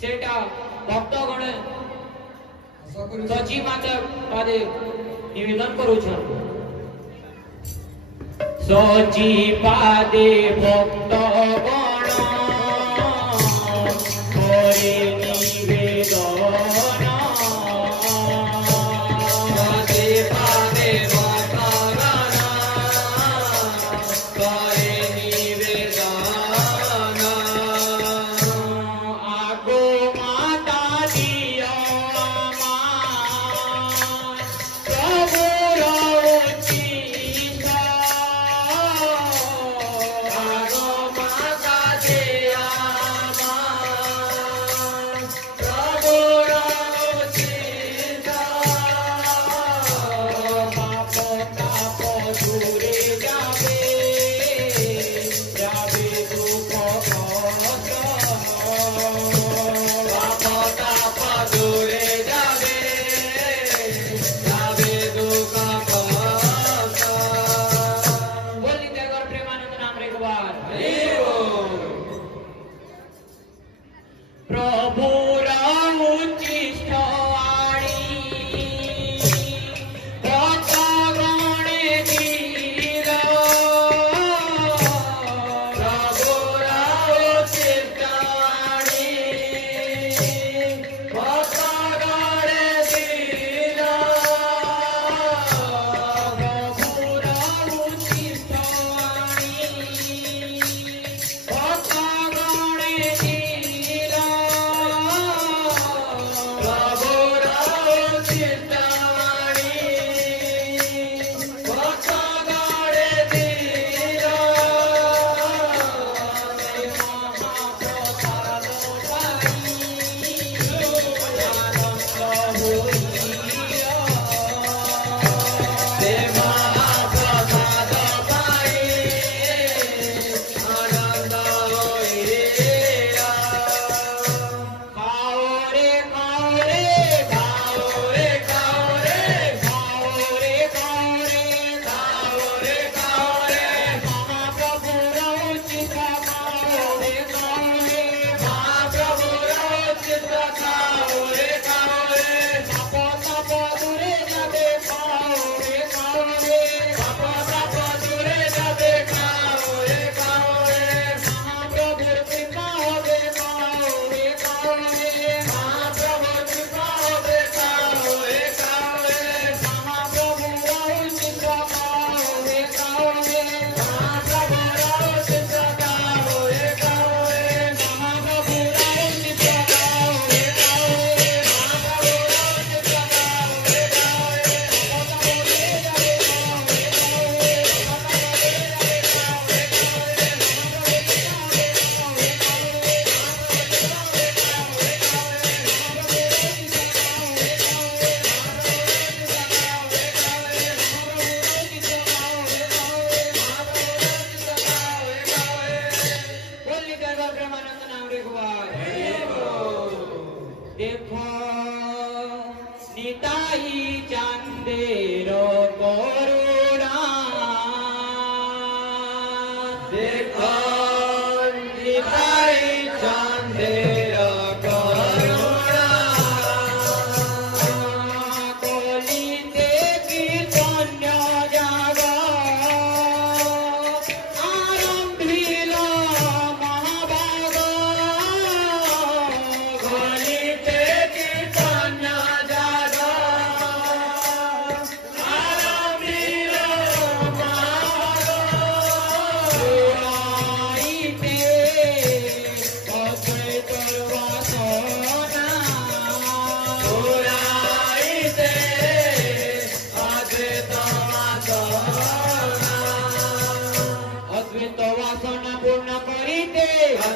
सेटा भक्तगण सची माता पादे निवेदन करूछन सची पादे भक्तगण करे निवेदन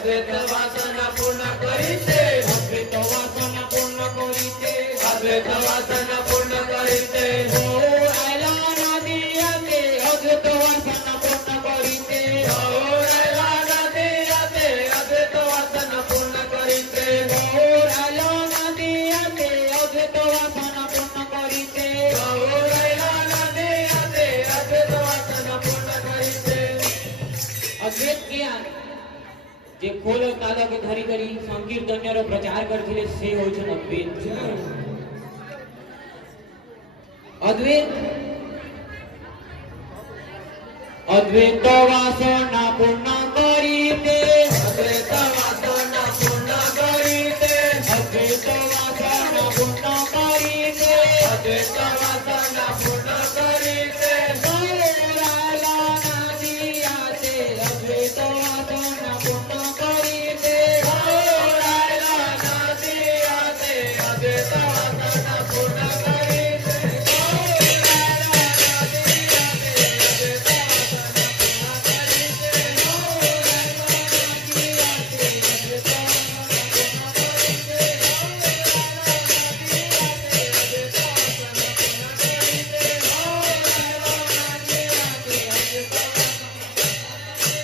अद्वैत वासना पूर्ण करिते अद्वैत वासना पूर्ण करिते अद्वैत वासना पूर्ण करिते गौर आयला नदियाते अद्वैत वासना पूर्ण करिते गौर आयला नदियाते अद्वैत वासना पूर्ण करिते गौर आयला नदियाते अद्वैत वासना पूर्ण करिते गौर आयला नदियाते अद्वैत वासना पूर्ण करिते अद्वैत ज्ञान जे खोल ताला के धरी धरी संकीर्तन्यर प्रचार करथिले से होछन अद्वैत अद्वैत अद्वैत वासना पूर्ण करिते अद्वैत वासना पूर्ण करिते अद्वैत वासना पूर्ण करिते अद्वैत वासना पूर्ण करिते गौराला नदियाते अद्वैत वासना पूर्ण करिते गौर आयला नदियाते अद्वैत वासना पूर्ण करिते गौर आयला नदियाते अद्वैत वासना पूर्ण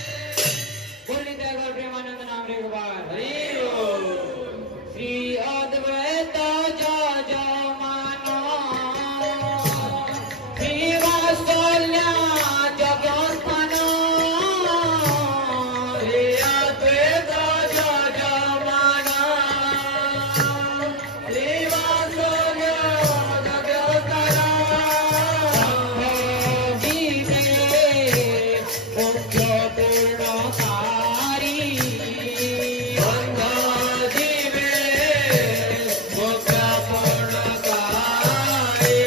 बोलने देगा प्रेमानंद नाम रे बार हरि ओम श्री अद्वैत जजमाना श्री वात्सल्य जगत्पना श्री अद्वैत जजमाना श्री वासुदेव जगत्पना जीवे मुख्य पूर्णकारी जीवे मुक्त पूर्णकारे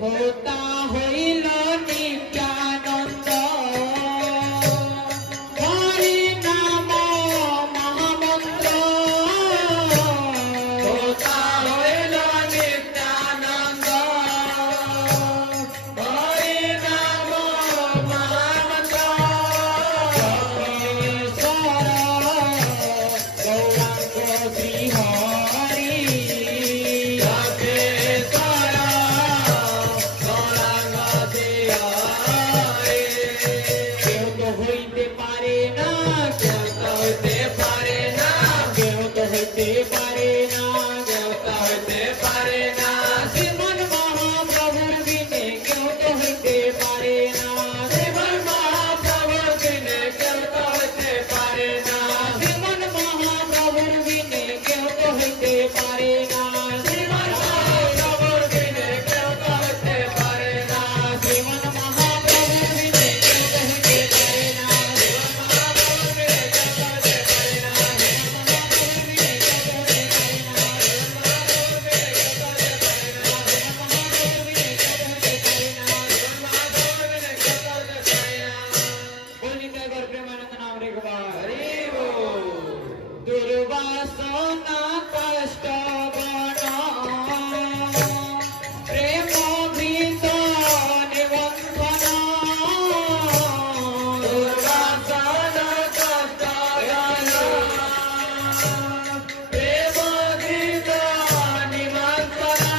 होता होइल नित्यानंद हरि नाम महामंत्र होता होइल नित्यानंद हरि नाम महामंत्र হইতে পারে না শ্রীমন মহাপ্রভুর বিনে কেউ তো হইতে পারে না শ্রীমন মহাপ্রভুর বিনে কেউ তো হইতে পারে না শ্রীমন মহাপ্রভুর বিনে কেউ তো হইতে পারে না শ্রীমন মহাপ্রভুর বিনে কেউ তো হইতে পারে না শ্রীমন মহাপ্রভুর বিনে কেউ তো হইতে পারে না बोलने का अगर प्रेमानंद नाम रे बार दुर्वासना कष्ट गणा प्रेम भीत निबंधना दुर्वासना कष्ट गणा प्रेम गीत निमंत्रणा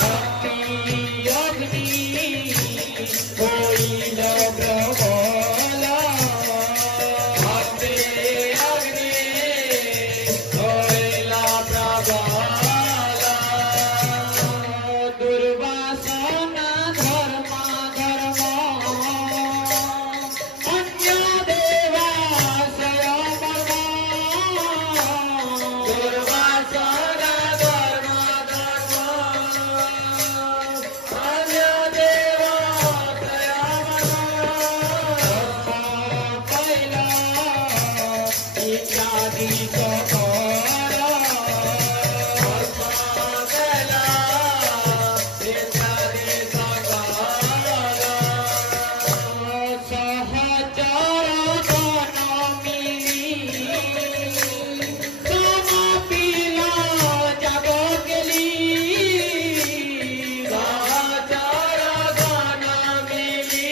भक्ति अग्नि होइल प्रबल भक्ति अग्नि होइल प्रबल दुर्वासना धर्म धर्म अन्य देवाशय मर्म दुर्वासना धर्म धर्म अन्य देवात्रय कैला इत्यादि सकर सहचर गण मिली समापिला जग गेली सहचर गण मिली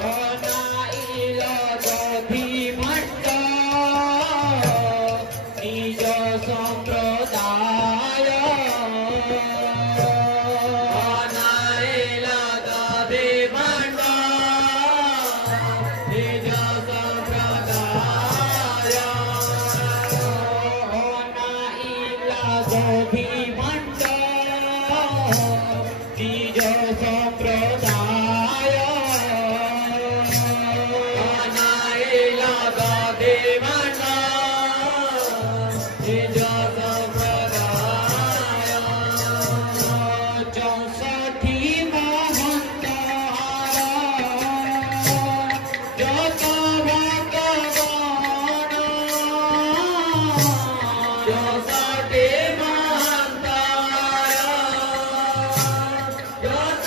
বনাইলা দধিমণ্ড নিজ সম্প্রদায় বনাইলা দধিমণ্ড নিজ সম্প্রদায় বনাইলা দধিমণ্ড নিজ সম্প্রদায় বনাইলা দধিমণ্ড নিজ সম্প্রদায় চৌষঠি মহন্ত যত ভগবান চৌষঠি মহন্তায় যত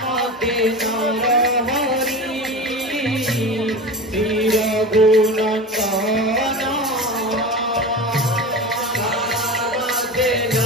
মতে নরহরি ধীর গুণন্দন ভক্তগণ